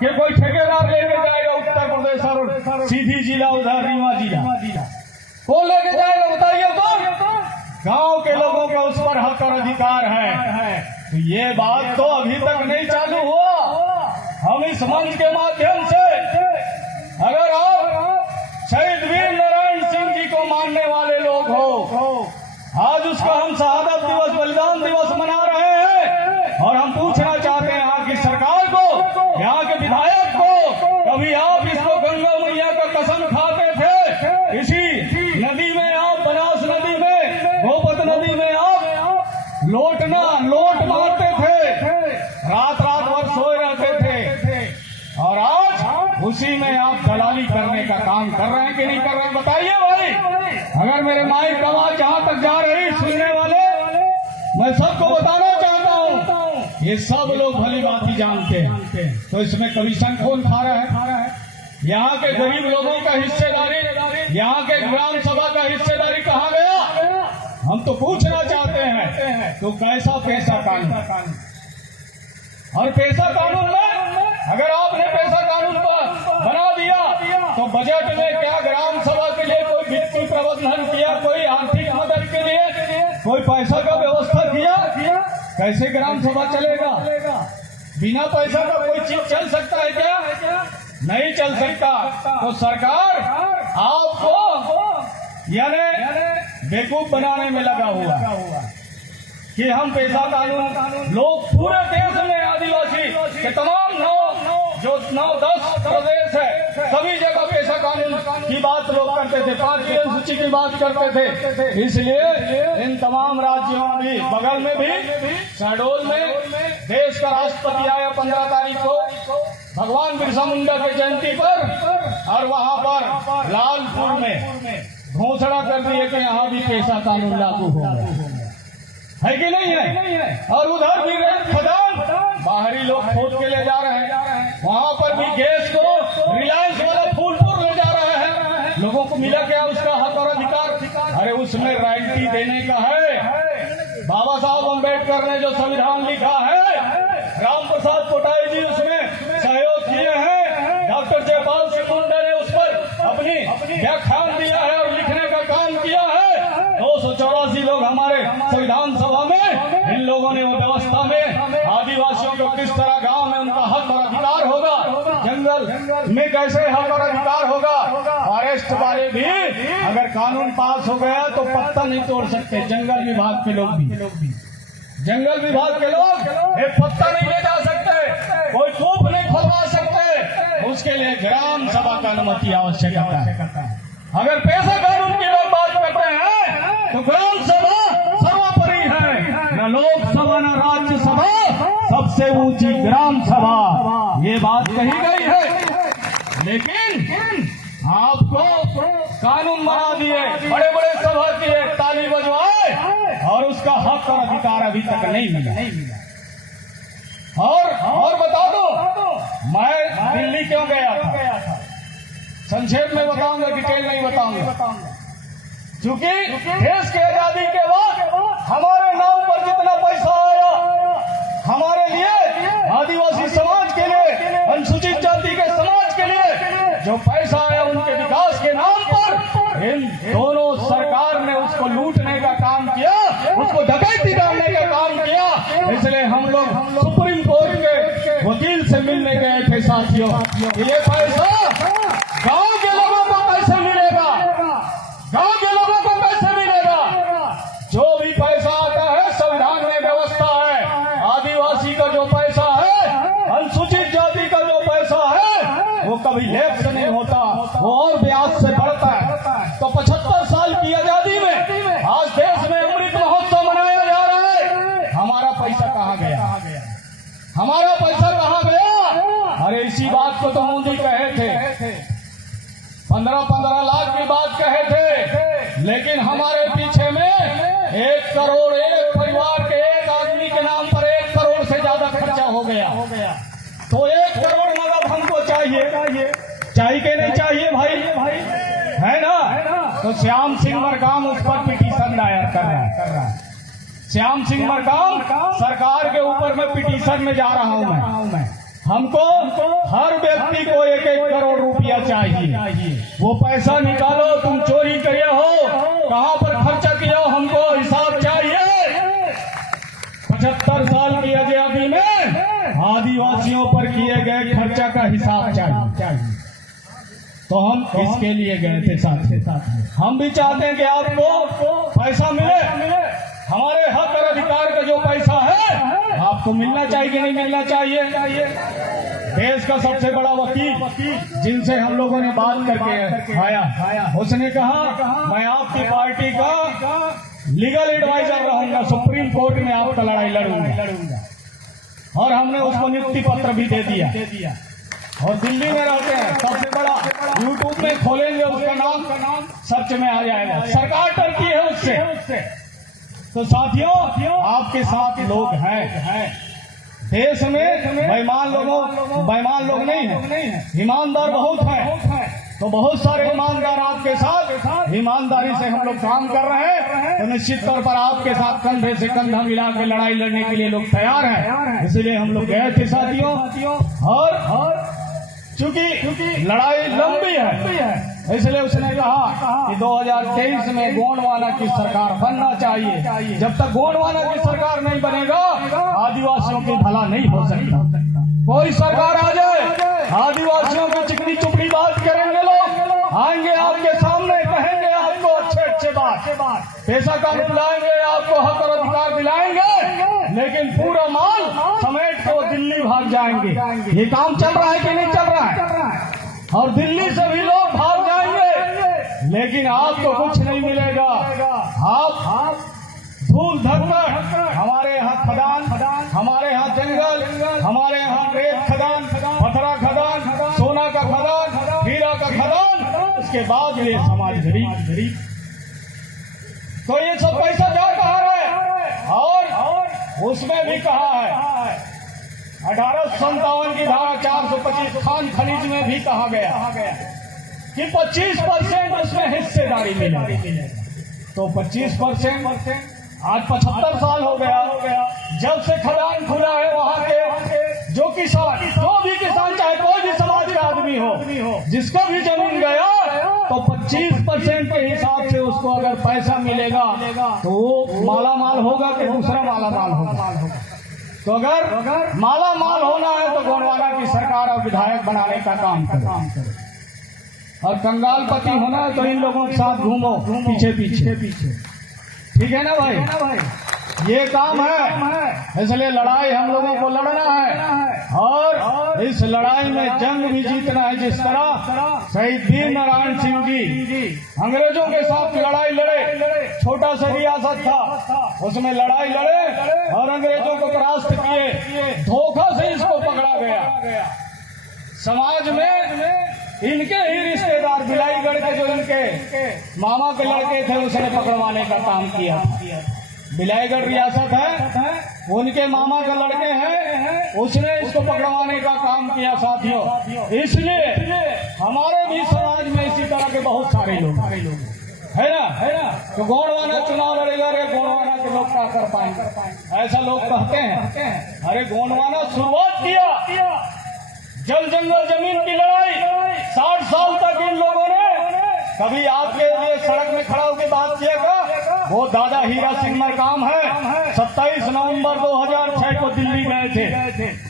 कि कोई ठेकेदार लेके जाएगा उत्तर प्रदेश और सीधी जिला उधर रीवा जिला, वो लेके जाएगा? बताइए तो गांव के लोगों का उस पर हक और अधिकार है। तो ये बात तो अभी तक नहीं चालू हुआ। हम इस मंच के माध्यम से अगर आप शहीद वीर नारायण सिंह जी को मानने वाले लोग हो, आज उसका हम शहादत दिवस, बलिदान दिवस मना रहे हैं, और हम पूछना चाहते हैं यहाँ की सरकार को, यहाँ के विधायक को, कभी आप इसको गंगा मैया का कसम खाते थे? इसी नदी में आप, बनास नदी में, गोपत नदी में आप लोट मारते थे, रात भर सोए रहते थे, और आज उसी में आप दलाली करने का काम कर रहे हैं कि नहीं कर रहे हैं? बताइए भाई। अगर मेरे माइक का आवाज जहां तक जा रही सुनने वाले, मैं सबको बताना चाहता हूं, ये सब लोग भली बात ही जानते हैं। तो इसमें कमीशन कौन खा रहा है? यहाँ के गरीब लोगों का हिस्सेदारी, यहाँ के ग्राम सभा का हिस्सेदारी कहाँ गया? हम तो पूछना चाहते हैं तो कैसा पैसा कानून? और पैसा कानून में अगर आपने पैसा कानून बना दिया तो बजट में क्या ग्राम सभा के लिए कोई वित्तीय प्रबंधन किया, कोई आर्थिक मदद के लिए कोई पैसा का व्यवस्था किया? कैसे ग्राम सभा चलेगा? बिना पैसा का कोई चीज चल सकता है क्या? नहीं चल सकता। तो सरकार आपको यानी बेवकूफ बनाने में लगा हुआ कि हम पैसा कानून, लोग पूरे देश में आदिवासी के तमाम 9-10 प्रदेश है, सभी जगह पैसा कानून की बात लोग करते थे, 5 सूची की बात करते थे। इसलिए इन तमाम राज्यों में भी, बगल में भी शहडोल में देश का राष्ट्रपति आया 15 तारीख को भगवान बिरसा मुंडा की जयंती पर, और वहां पर लालपुर में घोषणा कर दी है कि यहाँ भी पैसा कानून लागू होगा। है कि नहीं है? और उधर भी खदान बाहरी लोग खोद के ले जा रहे हैं, वहां पर भी गैस को रिलायंस वाला फूलपुर ले जा रहा है। लोगों को मिला क्या उसका हक और अधिकार? अरे उसमें रॉयल्टी देने का है। बाबा साहब अम्बेडकर ने जो संविधान लिखा है, राम प्रसाद कोटाई जी उसमें सहयोग किए हैं, डॉक्टर जयपाल सिंह मुंडा ने उस पर अपनी व्याख्यान दिया है और लिखने का काम किया है। 284 लोग हमारे संविधान सभा में, इन लोगों ने वो व्यवस्था में आदिवासियों को किस तरह गांव में उनका हक और अधिकार होगा, जंगल में कैसे हक और अधिकार होगा। फॉरेस्ट वाले भी अगर कानून पास हो गया तो पत्ता नहीं तोड़ सकते। जंगल विभाग के लोग भी, जंगल विभाग के लोग एक पत्ता नहीं ले जा सकते, कोई धूप नहीं फलवा सकते, उसके लिए ग्राम सभा का अनुमति आवश्यक है। अगर पैसा कानून की लोग बात करते हैं तो ग्राम सभा सर्वोपरि है, न लोकसभा न राज्यसभा, सबसे ऊंची ग्राम सभा, ये बात कही गई है। लेकिन आपको कानून बना दिए, बड़े बड़े सभा किए, ताली बजवाए, और उसका हक और अधिकार अभी तक नहीं मिला। और बता दो, मैं दिल्ली क्यों गया था? संक्षेप में बताऊंगा, डिटेल नहीं बताऊंगा, क्योंकि देश की आजादी के बाद हमारे नाम पर जितना पैसा आया, हमारे लिए, आदिवासी समाज के लिए, अनुसूचित जाति के समाज के लिए जो पैसा आया, उनके विकास के नाम पर इन दोनों सरकार ने उसको लूटने का काम किया, उसको डकैती करने का काम किया। इसलिए हम लोग सुप्रीम कोर्ट के वकील से मिलने गए थे साथियों। ये पैसा गांव के लोगों को कैसे मिलेगा? गांव के लोगों को कैसे मिलेगा? जो भी पैसा आता है, संविधान में व्यवस्था है, आदिवासी का जो पैसा है, अनुसूचित जाति का जो पैसा है, वो कभी लेफ्ट से नहीं होता, वो और ब्याज से बढ़ता है। तो 75 साल की आजादी में आज देश में अमृत महोत्सव मनाया जा रहा है, हमारा पैसा कहाँ गया? हमारा पैसा कहाँ गया? अरे इसी बात को तो मोदी कहे थे, 15-15 लाख की बात कहे थे, लेकिन हमारे पीछे में 1 करोड़, एक परिवार के एक आदमी के नाम पर 1 करोड़ से ज्यादा खर्चा हो गया। तो 1 करोड़ मदद हमको चाहिए कि नहीं चाहिए भाई? है ना? तो श्याम सिंह मरकाम उस पर पिटीशन दायर कर रहा है। श्याम सिंह मरकाम सरकार के ऊपर मैं पिटीशन में जा रहा हूं मैं। हमको हर व्यक्ति को 1-1 करोड़ रुपया चाहिए। वो पैसा निकालो, तुम चोरी किए हो, कहाँ पर खर्चा किया, हमको हिसाब चाहिए। 75 साल की आजादी में आदिवासियों पर किए गए खर्चा का हिसाब चाहिए। तो हम इसके लिए गए थे साथ। हम भी चाहते हैं कि आपको पैसा मिले, हमारे हक और अधिकार का जो पैसा है आपको मिलना चाहिए कि नहीं मिलना चाहिए। देश का सबसे बड़ा वकील जिनसे हम लोगों ने बात करके आया, उसने कहा मैं आपकी पार्टी का लीगल एडवाइजर रहूंगा, सुप्रीम कोर्ट में आपका लड़ाई लड़ूंगा। और हमने उसको नियुक्ति पत्र भी दे दिया। और दिल्ली में रहते हैं, सबसे बड़ा यूट्यूब में खोलेंगे उसका नाम सर्च में आ जाएगा। सरकार डरती है उससे। तो साथियों, आपके साथ लोग हैं देश में, बेईमान लोग नहीं है, ईमानदार बहुत है। तो बहुत सारे ईमानदार आपके साथ ईमानदारी से हम लोग काम कर रहे हैं। तो निश्चित तौर पर आपके साथ कंधे से कंधा मिला के लड़ाई लड़ने के लिए लोग तैयार हैं। इसलिए हम लोग गए थे साथियों। और चूंकि लड़ाई लंबी है, इसलिए उसने कहा कि 2023 में गोंडवाना की सरकार बनना चाहिए। जब तक गोंडवाना की सरकार नहीं बनेगा, आदिवासियों की भला नहीं हो सकता। कोई सरकार आ जाए, आदिवासियों की चिकनी चुपड़ी बात करेंगे लोग, आएंगे आपके सामने, कहेंगे आपको अच्छे बात, पैसा कानून लाएंगे, आपको हक और अधिकार दिलाएंगे, लेकिन पूरा माल समेट के वो दिल्ली भाग जाएंगे। ये काम चल रहा है कि नहीं चल रहा है? और दिल्ली से भी लोग भाग जाएंगे, लेकिन आपको कुछ नहीं मिलेगा। आप धूल धक्कर, हमारे यहाँ खदान, हमारे यहाँ जंगल, हमारे यहाँ रेत खदान, पथरा खदान, सोना का खदान, हीरा का खदान, उसके बाद ये समाज गरीब। तो ये सब पैसा जा कहाँ है? और उसमें भी कहा है 1857 की धारा 425 खान खनिज में भी कहा गया कि 25% उसमें हिस्सेदारी मिलेगी। तो 25%, आज 75 साल हो गया जब से खदान खुला है। वहाँ के जो किसान, जो भी किसान, चाहे कोई भी समाज का आदमी हो, जिसका भी जमीन गया, तो 25% के हिसाब से उसको अगर पैसा मिलेगा तो वो माला माल होगा कि दूसरा माला माल होगा। तो अगर माला माल होना है तो गोंडवाना की सरकार और विधायक बनाने का काम करे, और कंगालपति होना है तो इन लोगों के साथ घूमो पीछे। ठीक है ना भाई? ये काम है, इसलिए लड़ाई हम लोगों को लड़ना है। और इस लड़ाई में जंग भी जीतना है। जिस तरह शहीद वीर नारायण सिंह जी अंग्रेजों के साथ लड़ाई लड़े, छोटा सा रियासत था, उसमें लड़ाई लड़े और अंग्रेजों को परास्त किए। धोखा से इसको पकड़ा गया। समाज में इनके ही रिश्तेदार बिलाईगढ़ के, जो इनके मामा के लड़के थे, उसने पकड़वाने का काम किया। बिलाईगढ़ रियासत है, उनके मामा के लड़के हैं, उसने इसको पकड़वाने का काम किया साथियों। इसलिए हमारे भी समाज में इसी तरह के बहुत सारे लोग है ना। तो गोंडवाना चुनाव लड़ेगा, अरे गोंडवाना के लोग क्या कर पाएंगे, ऐसा लोग कहते हैं। अरे गोंडवाना शुरुआत किया जल जंगल जमीन की लड़ाई। 60 साल तक इन लोगों ने कभी आपके लिए सड़क में खड़ा होकर बात किया था। वो दादा हीरा सिंह मरकाम है, 27 नवंबर 2006 को दिल्ली गए थे।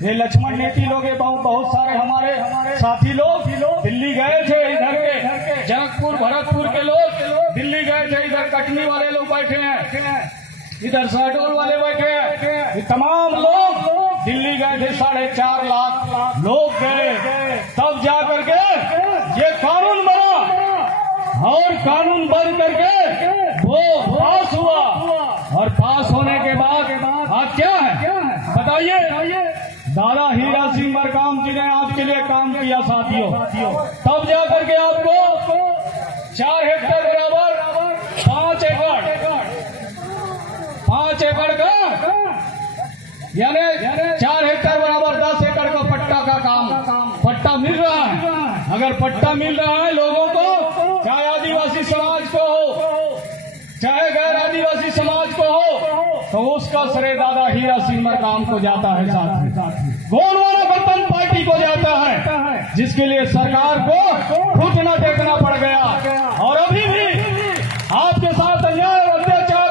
ये लक्ष्मण नेती लोग, बहुत सारे हमारे साथी लोग दिल्ली गए थे। इधर के जनकपुर भरतपुर के लोग दिल्ली गए थे। इधर कटनी वाले लोग बैठे हैं, इधर शहडोल वाले बैठे हैं। ये तमाम लोग दिल्ली गए थे। 4.5 लाख लोग गए, तब जाकर के ये कानून बना। और कानून बन करके वो पास हुआ, और पास होने के बाद आज क्या है बताइए? दादा हीरा सिंह मरकाम जी ने आपके लिए काम किया साथियों। तब जाकर के आपको 4 हेक्टेयर बराबर 5 एकड़ का, यानी 4 हेक्टेयर बराबर 10 एकड़ का पट्टा मिल रहा है। अगर पट्टा मिल रहा है लोगों को, चाहे आदिवासी समाज को हो, चाहे गैर आदिवासी समाज को हो, तो उसका श्रेय दादा हीरा सिंह मरकाम को जाता है साथ में। गोंडवाना गणतंत्र पार्टी को जाता है, जिसके लिए सरकार को घुटना टेकना पड़ गया। और अभी भी आपके साथ अन्याय और अत्याचार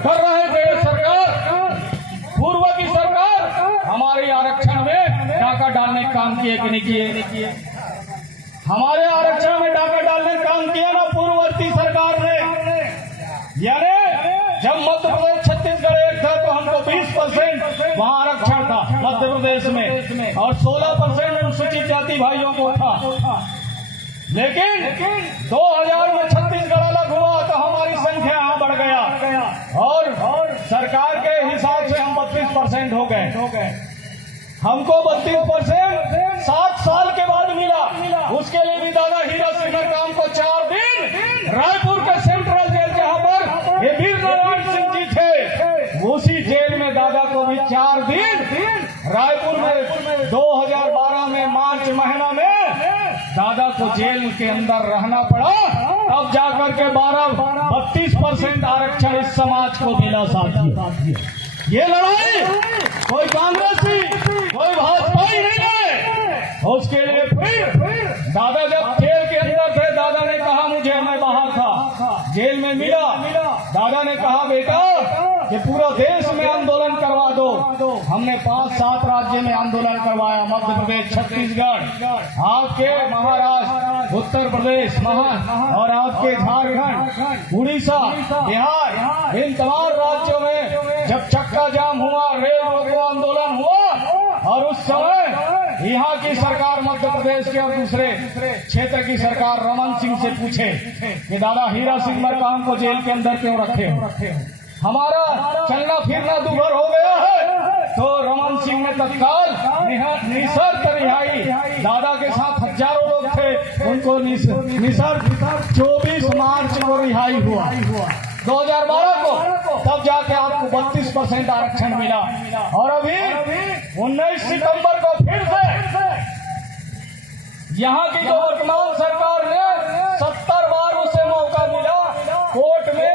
कर रहे थे सरकार, पूर्व की सरकार। हमारे आरक्षण में डाका डालने का काम किए कि नहीं किए? हमारे आरक्षण में डाका डालने का काम किया ना पूर्ववर्ती सरकार ने। यानी जब मध्य प्रदेश छत्तीसगढ़ एक था तो हमको 20% वहाँ आरक्षण था मध्य प्रदेश में, और 16% अनुसूचित जाति भाइयों को था। लेकिन 2000 में छत्तीसगढ़ अलग हुआ तो हमारी संख्या यहाँ बढ़ गया, और सरकार के हिसाब से हम 32% हो गए। हमको 32% 7 साल के बाद मिला। उसके लिए भी दादा हीरा सिंह मरकाम को 4 दिन रायपुर के सेंट्रल जेल, जहाँ पर ये वीर नारायण सिंह जी थे, उसी जेल में दादा को भी 4 दिन रायपुर में 2012 में मार्च महीना में दादा को जेल के अंदर रहना पड़ा। तब जाकर के 32% आरक्षण इस समाज को मिला। साथी, ये लड़ाई कोई कांग्रेसी कोई भाजपा ही नहीं है। उसके लिए फिर दादा जब जेल के अंदर थे, दादा ने कहा मुझे, मैं बाहर था, जेल में मिला, दादा ने कहा बेटा कि पूरा देश में आंदोलन करवा दो। हमने 5-7 राज्य में आंदोलन करवाया, मध्य प्रदेश, छत्तीसगढ़, आपके महाराष्ट्र, उत्तर प्रदेश, और आपके झारखंड, उड़ीसा, बिहार, इन तमाम राज्यों में जब चक्का जाम हुआ, रेल रोको आंदोलन हुआ, और उस समय यहाँ की सरकार मध्य प्रदेश के और दूसरे क्षेत्र की सरकार रमन सिंह से पूछे कि दादा हीरा सिंह मरकाम को जेल के अंदर क्यों रखे हो, हमारा चलना फिरना दूभर हो गया है। तो रमन सिंह ने तत्काल निशर्त रिहाई, दादा के साथ हजारों लोग थे, उनको निशर्त 24 मार्च को रिहाई हुआ 2012 को। तब जाके आपको 32% आरक्षण मिला। और अभी 19 सितंबर को फिर से यहाँ की जो वर्तमान सरकार ने 70 बार उसे मौका मिला कोर्ट में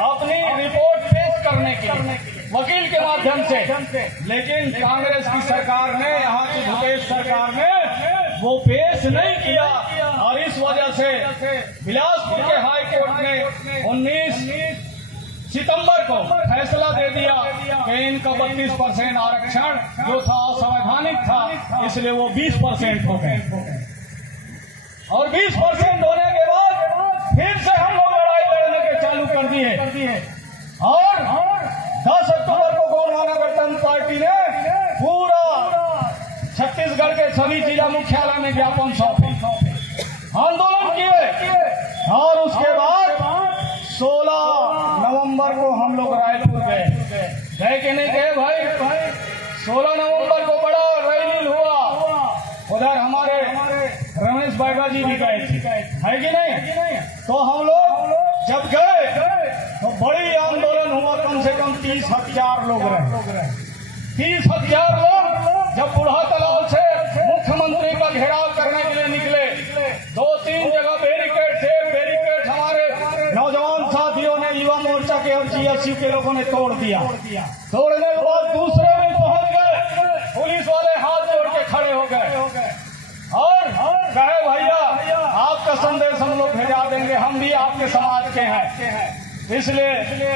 अपनी रिपोर्ट पेश करने के लिए वकील के माध्यम से, लेकिन कांग्रेस की सरकार ने, यहाँ की भूपेश सरकार ने वो पेश नहीं किया। और इस वजह से बिलासपुर के हाई कोर्ट ने 19 सितंबर को फैसला दे दिया कि इनका 32% आरक्षण जो था असंवैधानिक था, इसलिए वो 20% हो गए। और 20% होने के बाद फिर से हम लोग लड़ाई लड़ने के चालू कर दिए। और 10 अक्टूबर को गौरवाना गणतंत्र पार्टी ने पूरा छत्तीसगढ़ के सभी जिला मुख्यालय में ज्ञापन सौंपे, आंदोलन किए। और उसके बाद 16 नवंबर को हम लोग रायपुर गए कि नहीं गए भाई? 16 नवंबर को बड़ा रैली हुआ, उधर हमारे रमेश बैगा जी भी गए थे, है कि नहीं? तो हम लोग जब गए तो बड़ी आंदोलन हुआ, कम से कम 30,000 लोग रहे। 30,000 लोग जब बूढ़ा तालाब से मुख्यमंत्री का घेराव करने के लिए निकले, 2-3 जगह बैरिकेड थे, बैरिकेड हमारे नौजवान साथियों ने, युवा मोर्चा के और GSU के लोगों ने तोड़ दिया। तोड़ने के बाद दूसरे में पहुंच गए, पुलिस वाले हाथ जोड़ के खड़े हो गए और कहे भैया आपका संदेश हम लोग भेजा देंगे, हम भी आपके समाज के हैं, इसलिए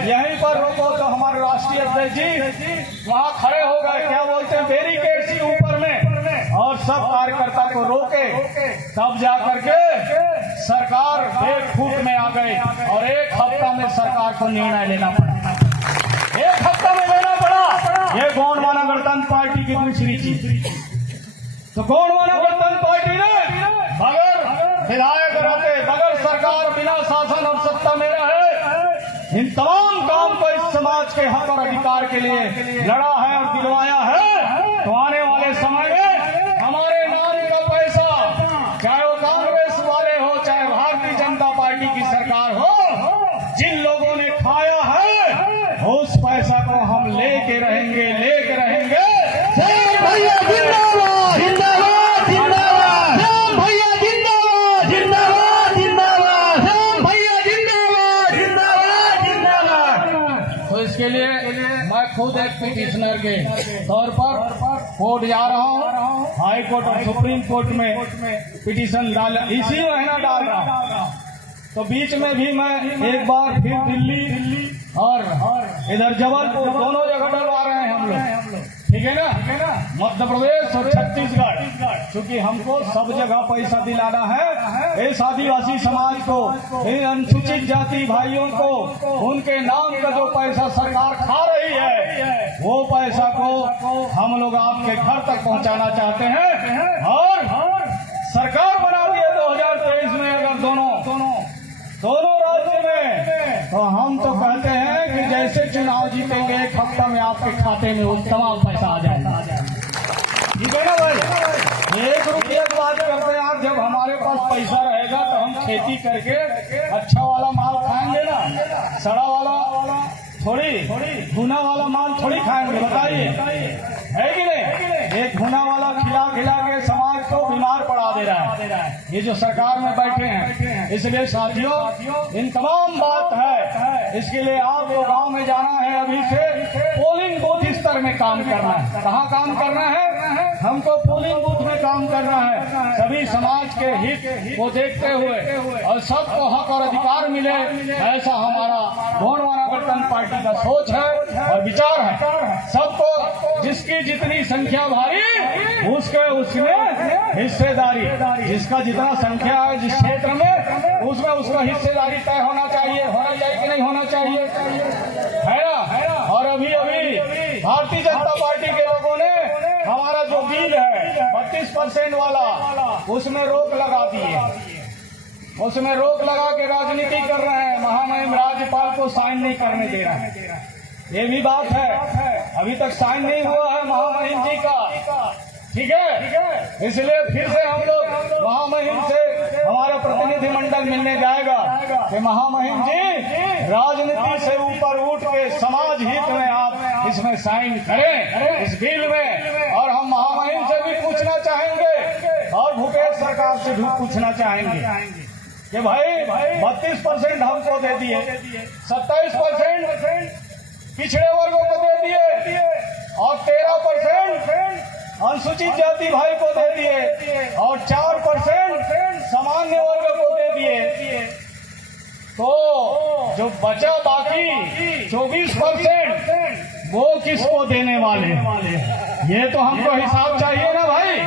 यहीं पर रोको। तो हमारे राष्ट्रीय अध्यक्ष जी वहाँ खड़े हो गए, क्या बोलते हैं, बैरिकेड से ऊपर में, और सब कार्यकर्ता को रोके। तब जाकर के सरकार एक फूट में आ गई और 1 हफ्ता में सरकार को निर्णय लेना पड़ा। 1 हफ्ता में लेना पड़ा। ये गौरवाना गणतंत्र पार्टी की दूसरी चीज। तो गौरवाना गणतंत्र पार्टी ने बगैर विधायक रहते, बगैर सरकार, बिना शासन और सत्ता में रहे, इन तमाम काम को इस समाज के हक और अधिकार के लिए लड़ा है और दिलवाया है। तो आने वाले समय में हमारे नाम का पैसा, चाहे वो कांग्रेस वाले हो, चाहे भारतीय जनता पार्टी की सरकार हो, जिन लोगों ने खाया है उस पैसा को हम लेके रहेंगे। भैया जिंदाबाद, जिंदाबाद, जिंदाबाद, भैया जिंदाबाद, जिंदाबाद, जिंदाबाद, भैया जिंदाबाद, जिंदाबाद, जिंदाबाद। तो इसके लिए मैं खुद एक पिटिशनर के तौर पर कोर्ट जा रहा हूँ, हाई कोर्ट और सुप्रीम कोर्ट में पिटीशन डाल, इसी महीना डाल रहा हूँ। तो बीच में भी मैं एक बार फिर दिल्ली और इधर जबलपुर दोनों जगह डलवा रहे हैं हम लोग, ठीक है ना। मध्य प्रदेश और छत्तीसगढ़, क्योंकि हमको सब जगह पैसा दिलाना है इस आदिवासी समाज को, इन अनुसूचित जाति भाइयों को। उनके नाम का जो पैसा सरकार खा रही है, वो पैसा को हम लोग आपके घर तक पहुंचाना चाहते हैं और सरकार बना दी है 2023 में। अगर दोनों राज्य में, तो हम तो कहते हैं कि जैसे चुनाव जीतेंगे 1 हफ्ता में आपके खाते में उस तमाम पैसा आ जाएगा, ठीक है ना भाई। 1 रुपये की बात करते हैं यार, जब हमारे पास पैसा रहेगा तो हम खेती करके अच्छा वाला माल खाएंगे ना, सड़ा वाला थोड़ी, भुना वाला माल थोड़ी खाएंगे, बताइए है कि नहीं। एक भुना वाला खिला के समाज को बीमार पड़ा दे रहा है ये जो सरकार में बैठे हैं। इसलिए साथियों, इन तमाम बात है, इसके लिए आपको गांव में जाना है, अभी से पोलिंग बूथ स्तर में काम करना है। कहाँ काम करना है? हमको पोलिंग बूथ में काम करना है, सभी समाज के हित को देखते हुए और सबको हक और अधिकार मिले, ऐसा हमारा गोंडवाना गठबंधन पार्टी का सोच है और विचार है। सबको जिसकी जितनी संख्या भारी उसमें हिस्सेदारी, जिसका जितना संख्या है जिस क्षेत्र में उसमें उसका हिस्सेदारी तय होना चाहिए कि नहीं होना चाहिए, है ना। और अभी भारतीय जनता पार्टी के लोगों ने हमारा जो बिल है 32% वाला, उसमें रोक लगा दी है। उसमें रोक लगा के राजनीति कर रहे हैं, महामहिम राज्यपाल को साइन नहीं करने दे रहा है। ये भी बात है, अभी तक साइन नहीं हुआ है महामहिम जी का, ठीक है। इसलिए फिर से हम लोग महामहिम से हमारा प्रतिनिधिमंडल मिलने जाएगा कि महामहिम जी राजनीति से ऊपर उठ के समाज हित में आप इसमें साइन करें इस बिल में। और हम महामहिम से भी पूछना चाहेंगे और भूपेश सरकार से भी पूछना चाहेंगे कि भाई 32% हमको दे दिए, 27% पिछड़े वर्गों को दे दिए और 13% अनुसूचित जाति भाई को दे दिए और 4% सामान्य वर्ग को दे दिए। तो जो बचा बाकी 24% वो किसको देने वाले? ये तो हमको हिसाब चाहिए ना भाई,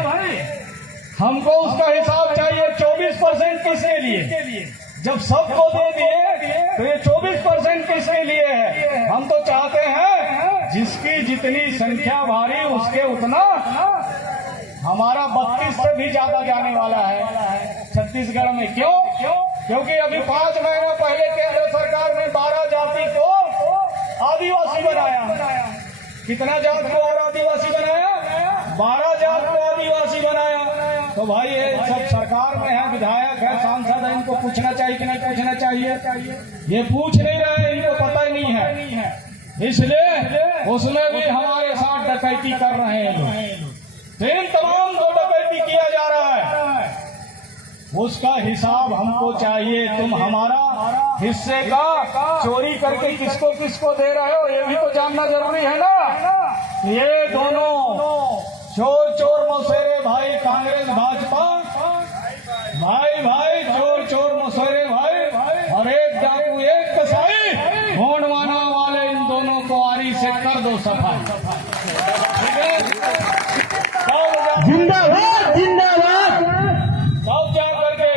हमको उसका हिसाब चाहिए। 24% किसके लिए? जब सबको दे दिए तो ये 24% किसके लिए है? हम तो चाहते हैं जिसकी जितनी संख्या भारी उसके उतना, हमारा 32 से भी ज्यादा जाने वाला है छत्तीसगढ़ में। क्यों? क्योंकि अभी 5 महीना पहले केंद्र सरकार ने 12 जाति को आदिवासी बनाया। कितना जात को और आदिवासी बनाया? 12 जात को आदिवासी बनाया। तो भाई ये सब सरकार में है, विधायक है, सांसद है, इनको पूछना चाहिए कि नहीं पूछना चाहिए? ये पूछ नहीं रहे, इनको पता ही नहीं है, इसलिए उसमें भी हमारे साथ डकैती कर रहे हैं लोग। इन तमाम जो डकैती किया जा रहा है उसका हिसाब हमको चाहिए। तुम हमारा हिस्से का चोरी करके किसको किसको दे रहे हो ये भी तो जानना जरूरी है ना। ये दोनों चोर मौसेरे भाई, कांग्रेस भाजपा भाई चोर मौसेरे भाई, और एक डाकू एक कसाई, गोंडवाना वाले, इन दोनों को आरी से कर दो सफाई, ठीक है। जिंदाबाद जिंदाबाद। तब जा करके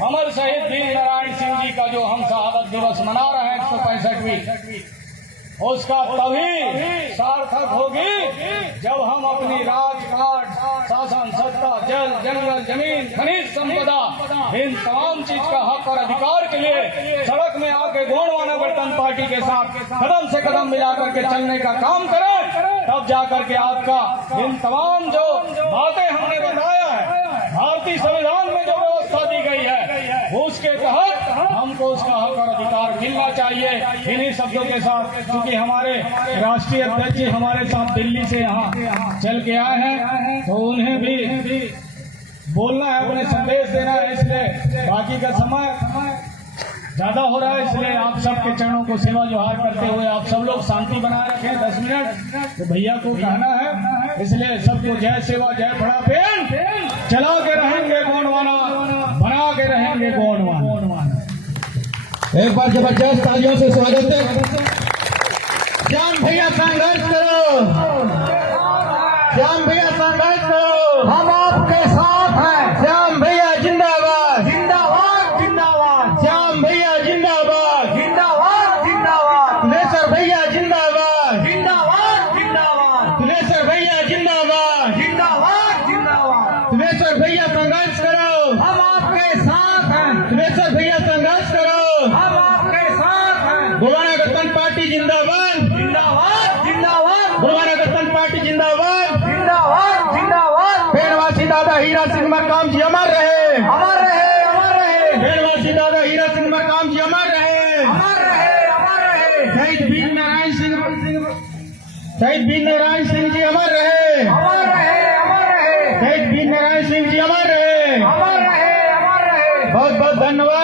अमर शहीद वीर नारायण सिंह जी का जो हम शहादत दिवस मना रहे हैं 165वीं, उसका तभी सार्थक होगी जब हम अपनी राजकाज, शासन, सत्ता, जल, जंगल, जमीन, खनिज संपदा, इन तमाम चीज का हक और अधिकार के लिए सड़क में आके गोंडवाना गठबंधन पार्टी के साथ कदम से कदम मिला करके चलने का काम करें। तब जाकर के आपका इन तमाम जो बातें हमने बताया है, भारतीय संविधान में जो व्यवस्था दी गई है उसके तहत हमको उसका हक और अधिकार मिलना चाहिए। इन्हीं शब्दों के साथ, क्योंकि हमारे राष्ट्रीय अध्यक्ष हमारे साथ दिल्ली से यहाँ चल के आए हैं, तो उन्हें भी बोलना है, अपने संदेश देना है, इसलिए बाकी का समय ज्यादा हो रहा है, इसलिए आप सबके चरणों को सेवा जोहार करते हुए आप सब लोग शांति बनाए रखें 10 मिनट। तो भैया को कहना है इसलिए सबको जय सेवा जय बड़ा पेन चला के रहेंगे गोंडवाना, बना के रहेंगे गोंडवाना। एक बार जबरदस्त तालियों से स्वागत है। श्याम भैया संघर्ष करो, श्याम भैया संघर्ष करो, हम आपके साथ हैं। श्याम भैया जिंदाबाद, जिंदाबाद, जिंदाबाद। श्याम भैया जिंदाबाद, जिंदाबाद, जिंदाबाद। तुलेश्वर भैया जिंदाबाद, जिंदाबाद, जिंदाबाद। तुलेश्वर भैया जिंदाबाद, जिंदाबाद, जिंदाबाद। तुलेश्वर भैया संघर्ष करो, हम आपके साथ हैं। तुलेश्वर भैया संघर्ष करो, हम आपके साथ हैं। गोवाना गठबंधन पार्टी जिंदाबाद, जिंदाबाद, जिंदाबाद। गोवाना गठबंधन पार्टी जिंदाबाद, जिंदाबाद, जिंदाबाद। भेड़वासी दादा हीरा सिंह मरकाम जी अमर रहे, अमर रहे, अमर रहे। भेड़वासी दादा हीरा सिंह मरकाम जी अमर रहे, अमर रहे, अमर रहे। शहीद वीर नारायण सिंह, शहीद वीर नारायण सिंह जी अमर रहे, अमर रहे, अमर रहे। शहीद वीर नारायण सिंह जी अमर रहे, अमर रहे, अमर रहे। बहुत बहुत धन्यवाद।